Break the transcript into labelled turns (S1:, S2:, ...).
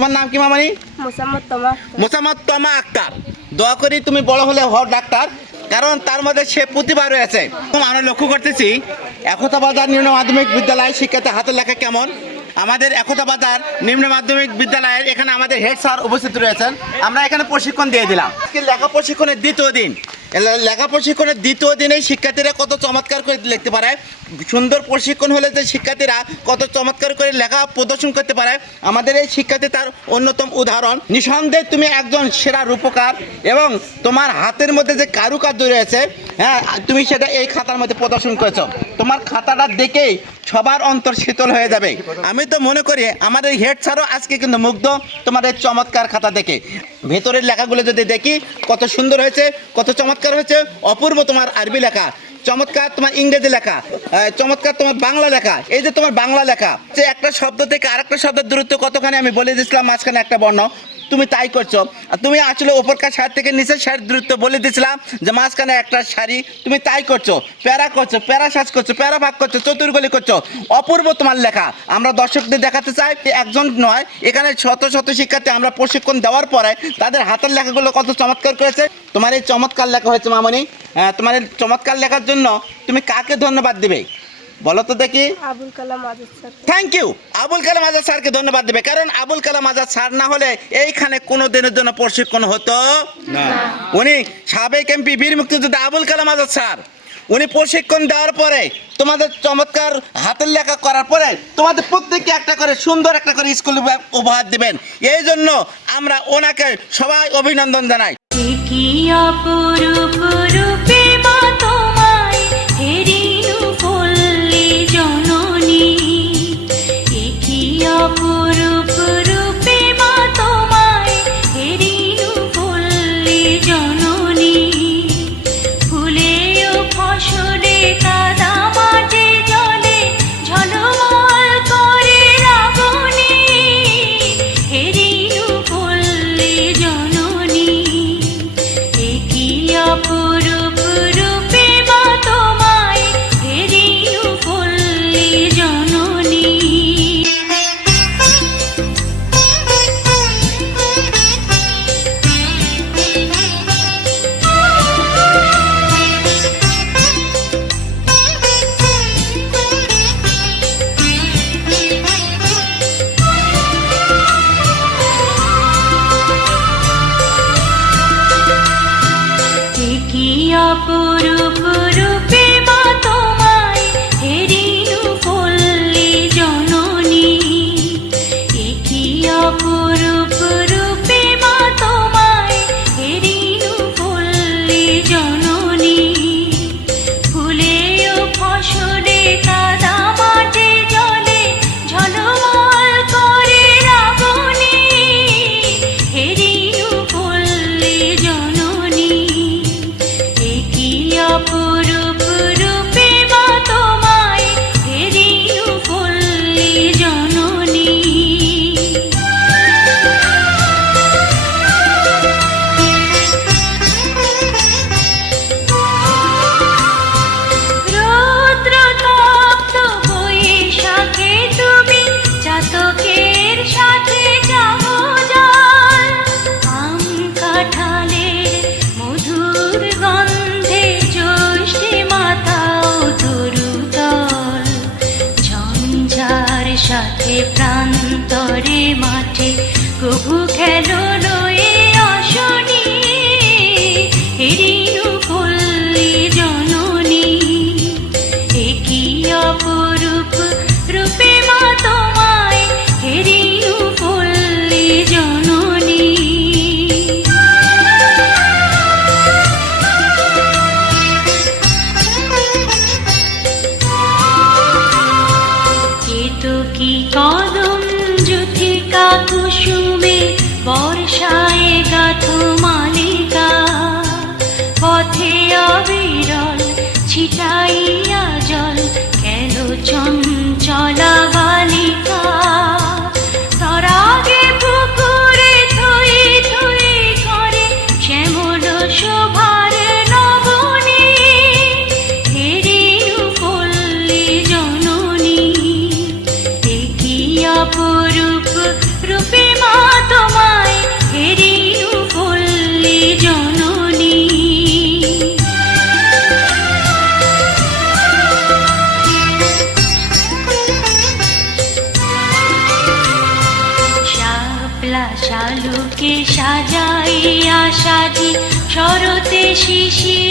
S1: তোমার নাম কি মামানি?
S2: মোসাম্মদ
S1: তমা আক্তার। দোয়া করি তুমি বড় হলে হও ডাক্তার কারণ তার মধ্যে সে প্রতিভা রয়েছে। আমরা লক্ষ্য করতেছি একতা বাজার নিম্ন মাধ্যমিক বিদ্যালয় শিক্ষার্থী হাতের লেখা কেমন? আমাদের একতা বাজার নিম্ন মাধ্যমিক বিদ্যালয়ের এখানে আমাদের হেড স্যার উপস্থিত রয়েছেন। আমরা এখানে প্রশিক্ষণ দিয়ে দিলাম। আজকে লেখা প্রশিক্ষণের দ্বিতীয় দিন। লেখা প্রশিক্ষণের দ্বিতীয় দিনেই শিক্ষার্থীরা কত চমৎকার করে লিখতে পারে। সুন্দর প্রশিক্ষণ হলে যে শিক্ষার্থীরা কত চমৎকার করে লেখা প্রদর্শন করতে পারে। আমাদের এই শিক্ষার্থী তার অন্যতম উদাহরণ। নিঃসন্দেহে তুমি একজন সেরা রূপকার এবং তোমার হাতের মধ্যে যে কারুকার্য রয়েছে হ্যাঁ তুমি সেটা এই খাতার মধ্যে প্রদর্শন করেছ। তোমার খাতাটা দেখেই সবার অন্তর শীতল হয়ে যাবে। আমি তো মনে করি আমাদের হেড স্যারও আজকে কিন্তু মুগ্ধ। তোমার এই চমৎকার খাতা দেখে। ভেতরের লেখাগুলো যদি দেখি, কত সুন্দর হয়েছে, কত চমৎকার হয়েছে। অপূর্ব তোমার আরবি লেখা। চমৎকার তোমার ইংরেজি লেখা চমৎকার তোমার বাংলা লেখা, এই যে তোমার বাংলা লেখা, যে একটা শব্দ থেকে আরেকটা শব্দের দূরত্ব কতখানি আমি বলে দিয়েছিলাম, মাঝখানে একটা বর্ণ, তুমি তাই করছ। তুমি আসলে ওপরকার শাড়ি থেকে নিচের শাড়ির দূরত্ব বলে দিয়েছিলাম, যে মাঝখানে একটা শাড়ি তুমি তাই করছ, প্যারা করছ, প্যারা সাজ করছ, প্যারা ভাগ করছ, চতুর্গলি করছ, অপূর্ব তোমার লেখা। আমরা দর্শকদের দেখাতে চাই একজন নয়, এখানে শত শত শিক্ষার্থী আমরা প্রশিক্ষণ দেওয়ার পরে তাদের হাতের লেখাগুলো কত চমৎকার করেছে। তোমার এই চমৎকার লেখা হয়েছে মামনি। তোমার এই চমৎকার লেখার জন্য তুমি কাকে ধন্যবাদ দিবে? বলো তো দেখি।
S2: Abul Kalam Azad sir.
S1: Thank you Abul Kalam Azad স্যারকে ধন্যবাদ দেবে। কারণ আবুল কালাম আজাদ স্যার না হলে এইখানে কোনো দিনের জন্য প্রশিক্ষণ হতো না। উনি সাবেক এমপি বীর মুক্তিযোদ্ধা আবুল কালাম আজাদ স্যার। উনি প্রশিক্ষণ দেওয়ার পরে তোমাদের চমৎকার হাতের লেখা করার পরে তোমাদের প্রত্যেককে একটা করে সুন্দর একটা করে স্কুল উপহার দিবেন। এই জন্য আমরা ওনাকে সবাই অভিনন্দন জানাই।
S3: কি অপরূপ রূপে শরতে শিশিরে।